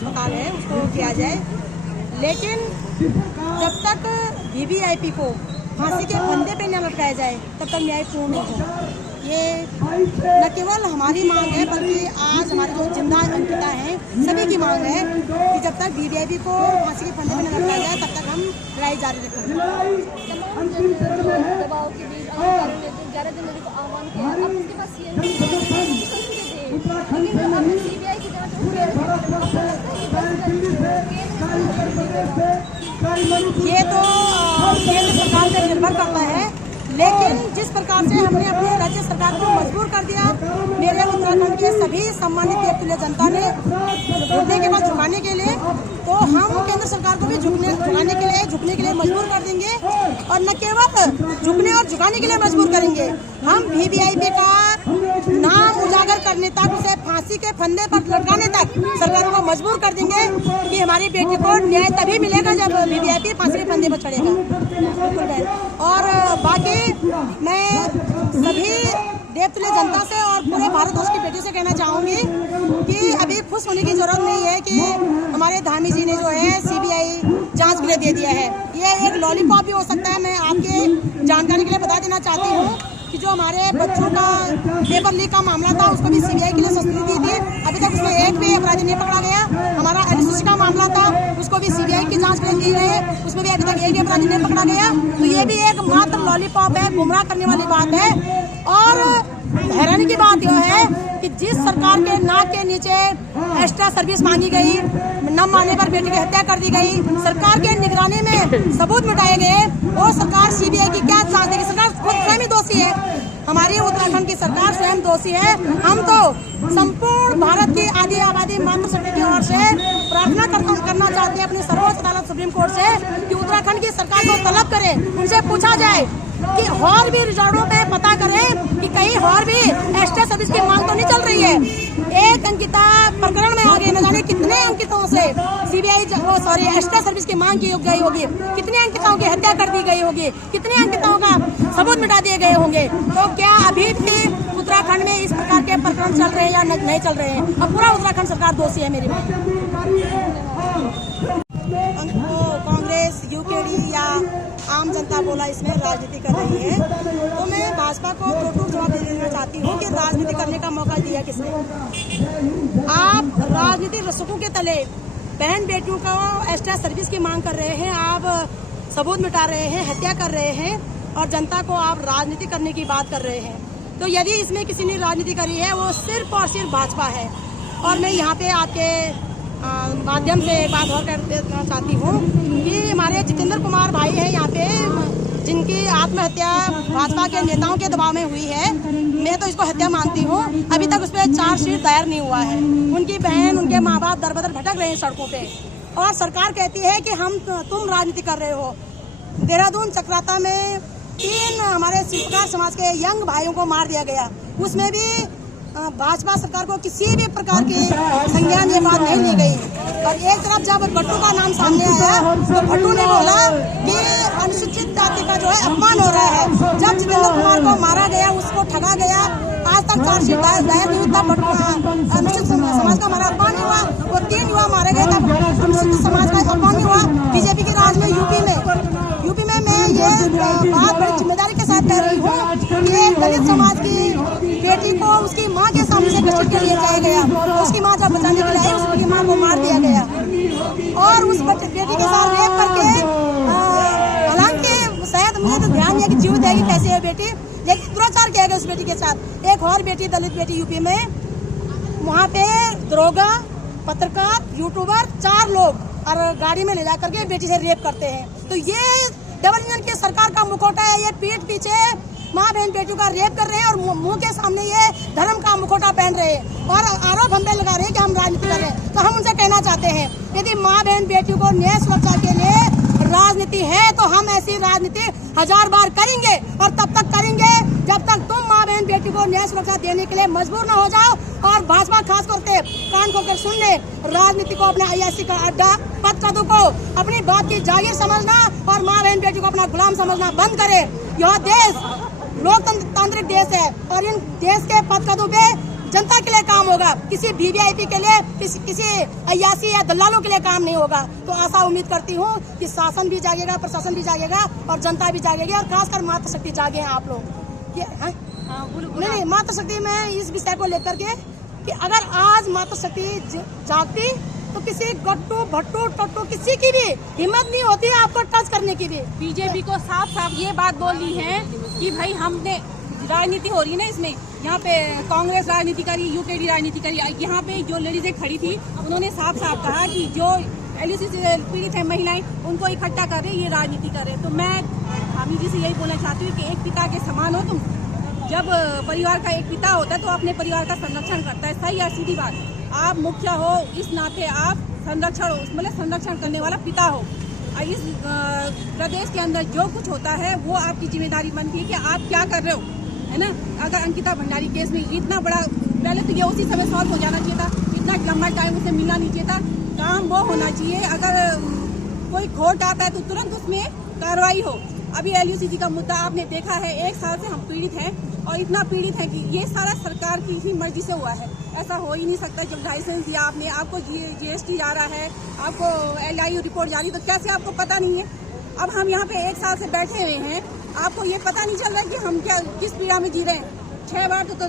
अस्पताल है उसको किया जाए, लेकिन जब तक वीवीआईपी को फांसी के फंदे पे न लटकाया जाए तब तक न्याय पूर्ण नहीं होगा। ये न केवल हमारी मांग है बल्कि आज हमारे जो जिंदा अंकिता हैं सभी की मांग है कि जब तक वीवीआईपी को फांसी के फंदे पे न लटकाया जाए तब तक हम लड़ाई जारी रखेंगे। दबाव के बीच 11 जनवरी को आह्वान किया, अब उसके बाद सीएम सीबीआई की जांच ये तो केंद्र सरकार पर निर्भर करता है, लेकिन जिस प्रकार से हमने अपनी राज्य सरकार को मजबूर कर दिया, मेरे उत्तराखंड के सभी सम्मानित देवतुल्य जनता ने झुकने के बाद झुकाने के लिए, तो हम केंद्र सरकार को भी झुकने के लिए मजबूर कर देंगे। और न केवल झुकने और झुकाने के लिए मजबूर करेंगे, हम वीवीआईपी का नाम उजागर करने तक, उसे फांसी के फंदे पर लटकाने तक सरकार को मजबूर कर देंगे कि हमारी बेटी को न्याय तभी मिलेगा जब वीवीआईपी फांसी के फंदे पर चढ़ेगा। और बाकी मैं सभी देवतुल्य जनता से और पूरे भारतवर्ष की बेटी से कहना चाहूँगी कि अभी खुश होने की जरूरत नहीं है कि हमारे धामी जी ने जो है सीबीआई जांच के लिए दे दिया है। ये एक लॉलीपॉप भी हो सकता है। मैं आपके जानकारी के लिए बता देना चाहती हूँ कि जो हमारे बच्चों का पेपर लीक का मामला था उसको भी सीबीआई के लिए संस्तुति दी थी, अभी तक उसमें एक भी अपराधी नहीं पकड़ा गया। हमारा एनएसएस का मामला था उसको भी सीबीआई की जांच कर दी गई है, उसमें भी अभी तक एक भी अपराधी नहीं पकड़ा गया। तो ये भी एक मात्र लॉलीपॉप है, गुमराह करने वाली बात है। और हैरानी की बात यह है कि जिस सरकार के नाक के नीचे एक्स्ट्रा सर्विस मांगी गई, न मानने पर बेटी की हत्या कर दी गई, सरकार के निगरानी में सबूत मिटाए गए, वो सरकार सीबीआई की क्या जांच देगी? सरकार खुद स्वयं ही दोषी है। हमारी उत्तराखंड की सरकार स्वयं दोषी है। हम तो संपूर्ण भारत की आधी आबादी मातृशक्ति की ओर से प्रार्थना करना चाहते हैं अपनी सर्वोच्च अदालत सुप्रीम कोर्ट से कि उत्तराखंड की सरकार को तलब करे, उनसे पूछा जाए कि और भी रिजॉर्टों पे पता करें कि कहीं और भी एक्स्ट्रा सर्विस की मांग तो नहीं चल रही है। एक अंकिता प्रकरण में आगे न जाने कितने अंकिताओं से सीबीआई एक्स्ट्रा सर्विस की मांग की गई होगी, कितने अंकिताओं की हत्या कर दी गई होगी, कितने अंकिताओं का सबूत मिटा दिए गए होंगे। तो क्या अभी भी उत्तराखंड में इस प्रकार के प्रकरण चल रहे हैं या नहीं चल रहे हैं? अब पूरा उत्तराखंड सरकार दोषी है मेरी बात। कांग्रेस, यूकेडी या आम जनता बोला इसमें राजनीति कर रही है, तो मैं भाजपा को टोटल जवाब दे देना चाहती हूँ कि राजनीति करने का मौका दिया किसने? आप राजनीतिक रसूखों के तले बहन बेटियों को एक्स्ट्रा सर्विस की मांग कर रहे हैं, आप सबूत मिटा रहे हैं, हत्या कर रहे हैं और जनता को आप राजनीति करने की बात कर रहे हैं। तो यदि इसमें किसी ने राजनीति करी है वो सिर्फ और सिर्फ भाजपा है। और मैं यहाँ पे आपके माध्यम से एक बात और कर देना चाहती हूँ कि हमारे जितेंद्र कुमार भाई हैं यहाँ पे, जिनकी आत्महत्या भाजपा के नेताओं के दबाव में हुई है, मैं तो इसको हत्या मानती हूँ। अभी तक उस पर चार्जशीट दायर नहीं हुआ है। उनकी बहन, उनके माँ बाप दर बदर भटक रहे हैं सड़कों पे और सरकार कहती है कि तुम राजनीति कर रहे हो। देहरादून चक्राता में 3 हमारे शिल्पकार समाज के यंग भाइयों को मार दिया गया, उसमें भी भाजपा सरकार को किसी भी प्रकार की संज्ञान ये बात नहीं ली गई। और एक तरफ जब भट्टू का नाम सामने आया तो भट्टू ने बोला कि अनुसूचित जाति का जो है अपमान हो रहा है। जब जितेंद्र कुमार को मारा गया, उसको ठगा गया, आज तक चार्जशीट दायर नहीं हुई, तब अनुसूचित समाज का हमारा अपमान नहीं हुआ। वो 3 युवा मारे गए तब अनुसूचित समाज का अपमान नहीं हुआ। बीजेपी के राज में यूपी में मैं ये बात बड़ी जिम्मेदारी के साथ कह रही हूँ कि दलित समाज की बेटी को उसकी माँ के सामने से घसीट के लिए जाया गया, उसकी माँ जब बचाने के लिए आई उसकी माँ को मार दिया गया और उस बेटी के साथ रेप करके, हालांकि शायद मुझे तो ध्यान नहीं है कि जीवित है कि कैसे है बेटी, लेकिन दुराचार किया गया उस बेटी के साथ। एक और बेटी, दलित बेटी यूपी में, वहाँ पे दरोगा, पत्रकार, यूट्यूबर 4 लोग और गाड़ी में ले जा करके बेटी से रेप करते हैं। तो ये डबल इंजन की सरकार का मुखौटा है। ये पीठ पीछे माँ बहन बेटियों का रेप कर रहे हैं और मुंह के सामने ये धर्म का मुखौटा पहन रहे हैं और आरोप हम पे लगा रहे हैं कि हम राजनीति कर रहे हैं। तो हम उनसे कहना चाहते हैं, यदि माँ बहन बेटियों को न्याय सुरक्षा के लिए राजनीति है तो हम ऐसी राजनीति 1000 बार करेंगे और तब तक करेंगे जब तक तुम माँ बहन बेटी को न्याय सुरक्षा देने के लिए मजबूर न हो जाओ। और भाजपा खास करके कान खोलकर सुन ले, राजनीति को अपना अयासी का अड्डा, पदकदों को अपनी बात की जागीर समझना और माँ बहन बेटी को अपना गुलाम समझना बंद करे। यह देश लोकतांत्रिक देश है और इन देश के पदकदों पे जनता के लिए काम होगा, किसी वीवीआईपी के लिए, किसी अय्यासी या दलालों के लिए काम नहीं होगा। तो आशा उम्मीद करती हूँ कि शासन भी जागेगा, प्रशासन भी जागेगा और जनता भी जागेगी, और खासकर मातृशक्ति जागे हैं आप लोग। ये है नहीं, मातृशक्ति में इस विषय को लेकर के कि अगर आज मातृशक्ति जागती तो किसी गट्टू भट्टू टट्टू किसी की भी हिम्मत नहीं होती है आपको टच करने की भी। बीजेपी को साफ साफ ये बात बोलनी है कि भाई हमने राजनीति हो रही है ना, इसमें यहाँ पे कांग्रेस राजनीति करी, यूकेडी राजनीति करी। यहाँ पे जो लेडीजें खड़ी थी उन्होंने साफ साफ कहा कि जो एलयूसी से पीड़ित है महिलाएं, उनको इकट्ठा कर रहे, ये राजनीति कर रहे। तो मैं हामी जी से यही बोलना चाहती हूँ कि एक पिता के समान हो तुम। जब परिवार का एक पिता होता है तो अपने परिवार का संरक्षण करता है, सही है, सीधी बात। आप मुखिया हो, इस नाते आप संरक्षण हो, मतलब संरक्षण करने वाला पिता हो। और इस प्रदेश के अंदर जो कुछ होता है वो आपकी जिम्मेदारी बनती है कि आप क्या कर रहे हो, है ना। अगर अंकिता भंडारी केस में इतना बड़ा, पहले तो ये उसी समय सॉल्व हो जाना चाहिए था, इतना लंबा टाइम उसे मिलना नहीं चाहिए था। काम वो होना चाहिए, अगर कोई खोट आता है तो तुरंत उसमें कार्रवाई हो। अभी एलयूसीसी का मुद्दा आपने देखा है, 1 साल से हम पीड़ित हैं और इतना पीड़ित है कि ये सारा सरकार की ही मर्जी से हुआ है। ऐसा हो ही नहीं सकता। जब लाइसेंस दिया आपने, आपको जीएसटी जा रहा है, आपको LIU रिपोर्ट जा रही, तो कैसे आपको पता नहीं है। अब हम यहाँ पे 1 साल से बैठे हुए हैं, आपको ये पता नहीं चल रहा है कि हम क्या किस पीड़ा में जी रहे हैं। 6 बार तो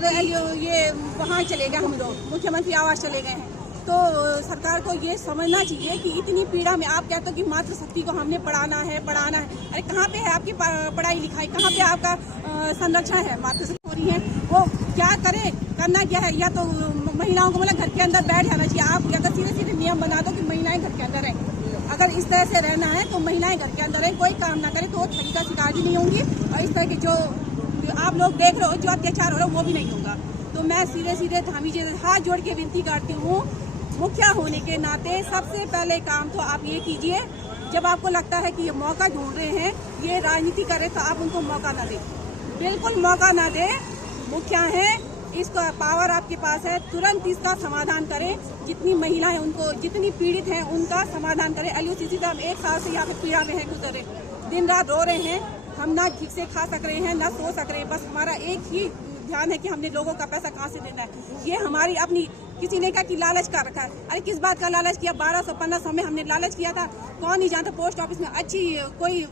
ये वहाँ चले गए, हम लोग मुख्यमंत्री आवास चले गए हैं। तो सरकार को ये समझना चाहिए कि इतनी पीड़ा में आप कहते हो कि मातृशक्ति को हमने पढ़ाना है। अरे कहाँ पे है आपकी पढ़ाई लिखाई, कहाँ पे आपका संरक्षण है। मातृशक्ति हो रही है, वो क्या करे, करना क्या है। या तो महिलाओं को मतलब घर के अंदर बैठ जाना चाहिए। आप या तो सीधे सीधे नियम बना दो कि महिलाएं घर के अंदर रहें। अगर इस तरह से रहना है तो महिलाएं घर के अंदर रहें, कोई काम ना करें, तो वो ठगी का शिकार भी नहीं होंगी और इस तरह के जो आप लोग देख रहे हो, जो अत्याचार हो रहा है, वो भी नहीं होगा। तो मैं सीधे धामी जी हाथ जोड़ के विनती करती हूँ, मुखिया होने के नाते सबसे पहले काम तो आप ये कीजिए, जब आपको लगता है कि ये मौका ढूंढ रहे हैं, ये राजनीति करे, तो आप उनको मौका ना दें, बिल्कुल मौका ना दें। मुखिया हैं, इसका पावर आपके पास है, तुरंत इसका समाधान करें। जितनी महिलाएं उनको, जितनी पीड़ित हैं उनका समाधान करें। एलयूसीसी से हम 1 साल से यहाँ पे पीड़ा में है, गुजरे दिन रात रो रहे हैं। हम ना ठीक से खा सक रहे हैं, ना सो सक रहे हैं। बस हमारा एक ही ध्यान है कि हमने लोगों का पैसा कहाँ से देना है। ये हमारी अपनी, किसी ने कहा कि लालच कर रखा है। अरे किस बात का लालच किया? 1200-1500 में हमने लालच किया था। कौन नहीं जानता पोस्ट ऑफिस में अच्छी कोई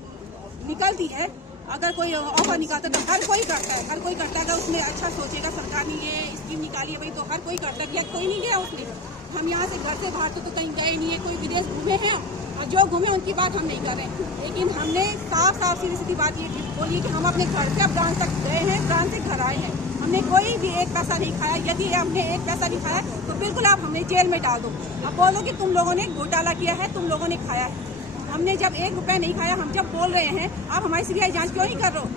निकलती है, अगर कोई ऑफर निकालता है तो हर कोई करता है, हर कोई करता है। अगर उसमें अच्छा सोचेगा, सरकार ने ये स्कीम निकाली है भाई, तो हर कोई करता है। कोई नहीं गया उसमें। हम यहाँ से घर से बाहर तो कहीं गए नहीं है, कोई विदेश घूमे हैं और जो घूमे उनकी बात हम नहीं कर रहे हैं। लेकिन हमने साफ सीधी बात ये बोली कि हम अपने घर से अब ब्रांच तक गए हैं, ब्रांच से घर आए हैं। हमने कोई भी एक पैसा नहीं खाया। यदि हमने एक पैसा नहीं खाया तो बिल्कुल आप हमें जेल में डाल दो। अब बोलो कि तुम लोगों ने घोटाला किया है, तुम लोगों ने खाया है। हमने जब 1 रुपया नहीं खाया, हम जब बोल रहे हैं, आप हमारी सीबीआई जांच क्यों नहीं कर रहे हो?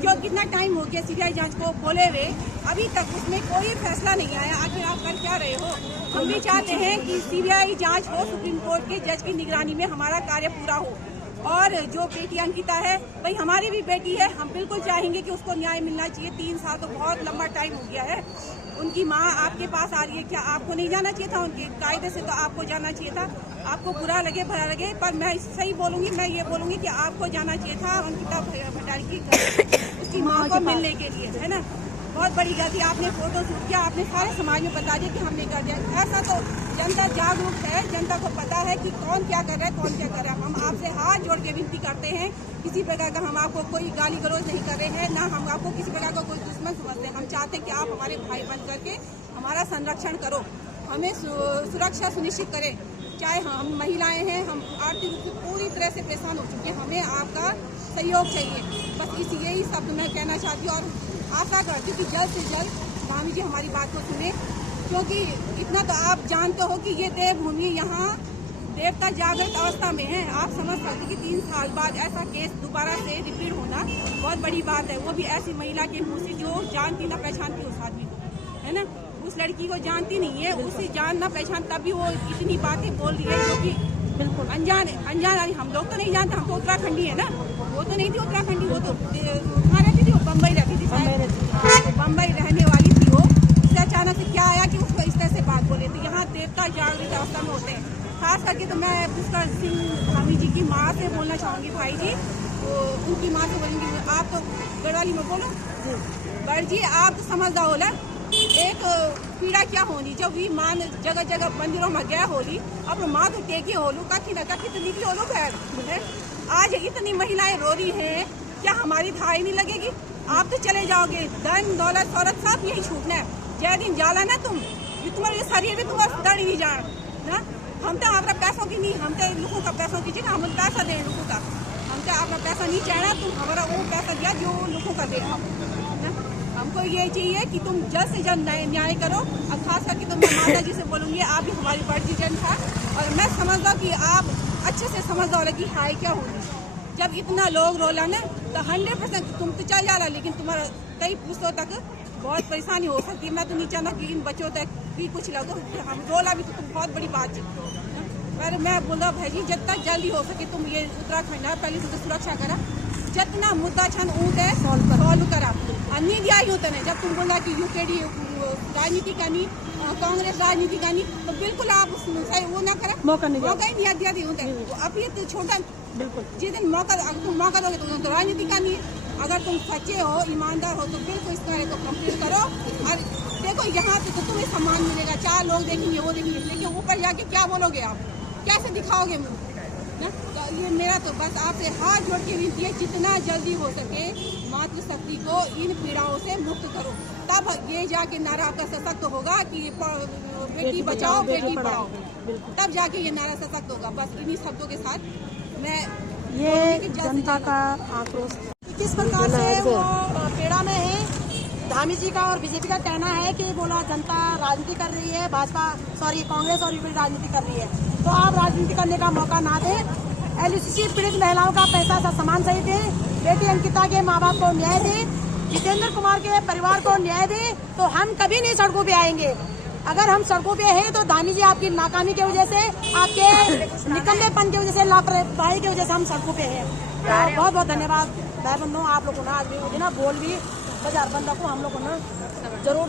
क्यों? कितना टाइम हो गया सीबीआई जांच को बोले हुए, अभी तक उसमें कोई फैसला नहीं आया। आखिर आप कर क्या रहे हो? हम भी चाहते हैं कि सीबीआई जांच हो, सुप्रीम कोर्ट के जज की निगरानी में हमारा कार्य पूरा हो। और जो बेटी अंकिता है, भाई हमारी भी बेटी है, हम बिल्कुल चाहेंगे कि उसको न्याय मिलना चाहिए। 3 साल तो बहुत लंबा टाइम हो गया है। उनकी माँ आपके पास आ रही है, क्या आपको नहीं जाना चाहिए था? उनके कायदे से तो आपको जाना चाहिए था। आपको बुरा लगे भला लगे, पर मैं सही बोलूंगी, मैं ये बोलूंगी कि आपको जाना चाहिए था अंकिता भंडारी की उसकी माँ को मिलने के लिए, है ना। बहुत बड़ी गलती, आपने फोटो शूट किया, आपने सारे समाज में बता दिया कि हमने कर दिया। ऐसा तो जनता जागरूक है, जनता को पता है कि कौन क्या कर रहा है, कौन क्या कर रहा है। हम आपसे हाथ जोड़ के विनती करते हैं, किसी प्रकार का हम आपको कोई गाली गलौज नहीं कर रहे हैं, ना हम आपको किसी प्रकार का कोई दुश्मन समझते हैं। हम चाहते हैं कि आप हमारे भाई बन करके हमारा संरक्षण करो, हमें सुरक्षा सुनिश्चित करें। चाहे हम महिलाएं हैं, हम आर्थिक रूप से पूरी तरह से परेशान हो चुके हैं, हमें आपका सहयोग चाहिए। बस यही शब्द मैं कहना चाहती हूँ और आशा करती हूँ कि जल्द से जल्द धामी जी हमारी बात को सुने, क्योंकि इतना तो आप जानते हो कि ये देवभूमि, यहाँ देवता जागृत अवस्था में है। आप समझ सकते कि 3 साल बाद ऐसा केस दोबारा से रिपीट होना बहुत बड़ी बात है। वो भी ऐसी महिला के मुँह से जो जानती ना पहचानती उस आदमी को, है ना। उस लड़की को जानती नहीं है, उसे जान ना पहचान, तभी वो इतनी बातें बोल रही है जो कि बिल्कुल अनजान हम लोग तो नहीं जानते। हम तो उत्तराखंडी है ना, वो तो नहीं थी उत्तराखंडी, वो तो कहाँ रहती थी? वो बम्बई रहती थी शायद, बम्बई रहने वाली थी वो। इससे अचानक से क्या आया कि उसको इस तरह से बात बोले। तो यहाँ देवता जागृत अवस्था में होते हैं। खास करके तो मैं पुष्कर सिंह धामी जी की माँ से बोलना चाहूँगी, भाई जी, तो उनकी माँ से बोलेंगी, आप तो गढ़वाली में बोलो, बड़ जी आप तो समझदार हो ना, एक पीड़ा क्या होनी जब भी मान जगह जगह मंदिरों में गया होली अब माँ तो टेकी होलू कखी न कखी तो निकली होलू है। आज इतनी महिलाएं रो रही हैं, क्या हमारी थाई नहीं लगेगी? आप तो चले जाओगे, धन दौलत औरत सब यही छूटना है। जय दिन जाला ना तुम, ये तुम्हारे शरीर में तुम्हारा दर्द नहीं जा ना। हम तो अपना पैसों की नहीं, हम तो लोगों का पैसों की हम पैसा दें लोगों का, हम तो अपना पैसा नहीं चाहना, तुम हमारा वो पैसा दिया जो लोगों का दे। हमको ये चाहिए कि तुम जल्द से जल्द न्याय करो। और खास करके तो मैं माता जी से बोलूँगी, आप भी हमारी बढ़ती जन था और मैं समझता हूँ कि आप अच्छे से समझदार हो कि हाई क्या होगी। जब इतना लोग रोला ना तो 100% तुम तो चल जा रहा, लेकिन तुम्हारा कई पुस्तों तक बहुत परेशानी हो सकती है। मैं तो नहीं चाहता कि इन बच्चों तक भी कुछ लगो, हम रोला भी तो तुम बहुत बड़ी बात है। पर मैं बोल रहा भाई जी जब तक जल्दी हो सके तुम ये उत्तराखंड है पहले से तो सुरक्षा करा, जितना मुद्दा छन ऊँट है सॉल्व करा। नहीं दिया ही होता है जब तुम बोला कि यूकेडी राजनीति करनी, कांग्रेस राजनीति करनी, तो बिल्कुल आप वो ना करा, मौका ही नहीं दिया दी होता है। अब ये तो छोटा बिल्कुल जिस दिन मौका अगर तुम मौका दोगे तो राजनीति करनी है। अगर तुम सच्चे हो ईमानदार हो तो बिल्कुल इस कार्य को कंप्लीट करो। और देखो यहाँ पे तो तुम्हें सम्मान मिलेगा, 4 लोग देखेंगे वो देखेंगे, लेकिन ऊपर जाके क्या बोलोगे आप, कैसे दिखाओगे मुझे ना? तो ये मेरा तो बस आपसे हाथ जोड़ के विनती है, जितना जल्दी हो सके मातृशक्ति को इन पीड़ाओं से मुक्त करो, तब ये जाके नारा आपका सशक्त होगा कि बेटी बचाओ बेटी पढ़ाओ, तब जाके ये नारा सशक्त होगा। बस इन्हीं शब्दों के साथ मैं ये जनता का आक्रोश किस प्रकार से वो पीड़ा में है। धामी जी का और बीजेपी का कहना है कि बोला जनता राजनीति कर रही है, कांग्रेस और यूपीडी राजनीति कर रही है, तो आप राजनीति करने का मौका ना दें। एलयूसीसी पीड़ित महिलाओं का पैसा सा सामान सही दे, बेटी अंकिता के माँ बाप को न्याय दे, जितेंद्र कुमार के परिवार को न्याय दे, तो हम कभी नहीं सड़कों पे आएंगे। अगर हम सड़कों पे हैं तो धामी जी आपकी नाकामी की वजह से, आपके निकम्मेपन की वजह से, लापरवाही की वजह से हम सड़कों पे हैं। तो बहुत बहुत धन्यवाद भाई बंधुओं, आप लोगों ने आज भी ना बोल भी बाजार बंदा को हम लोगों ने जरूर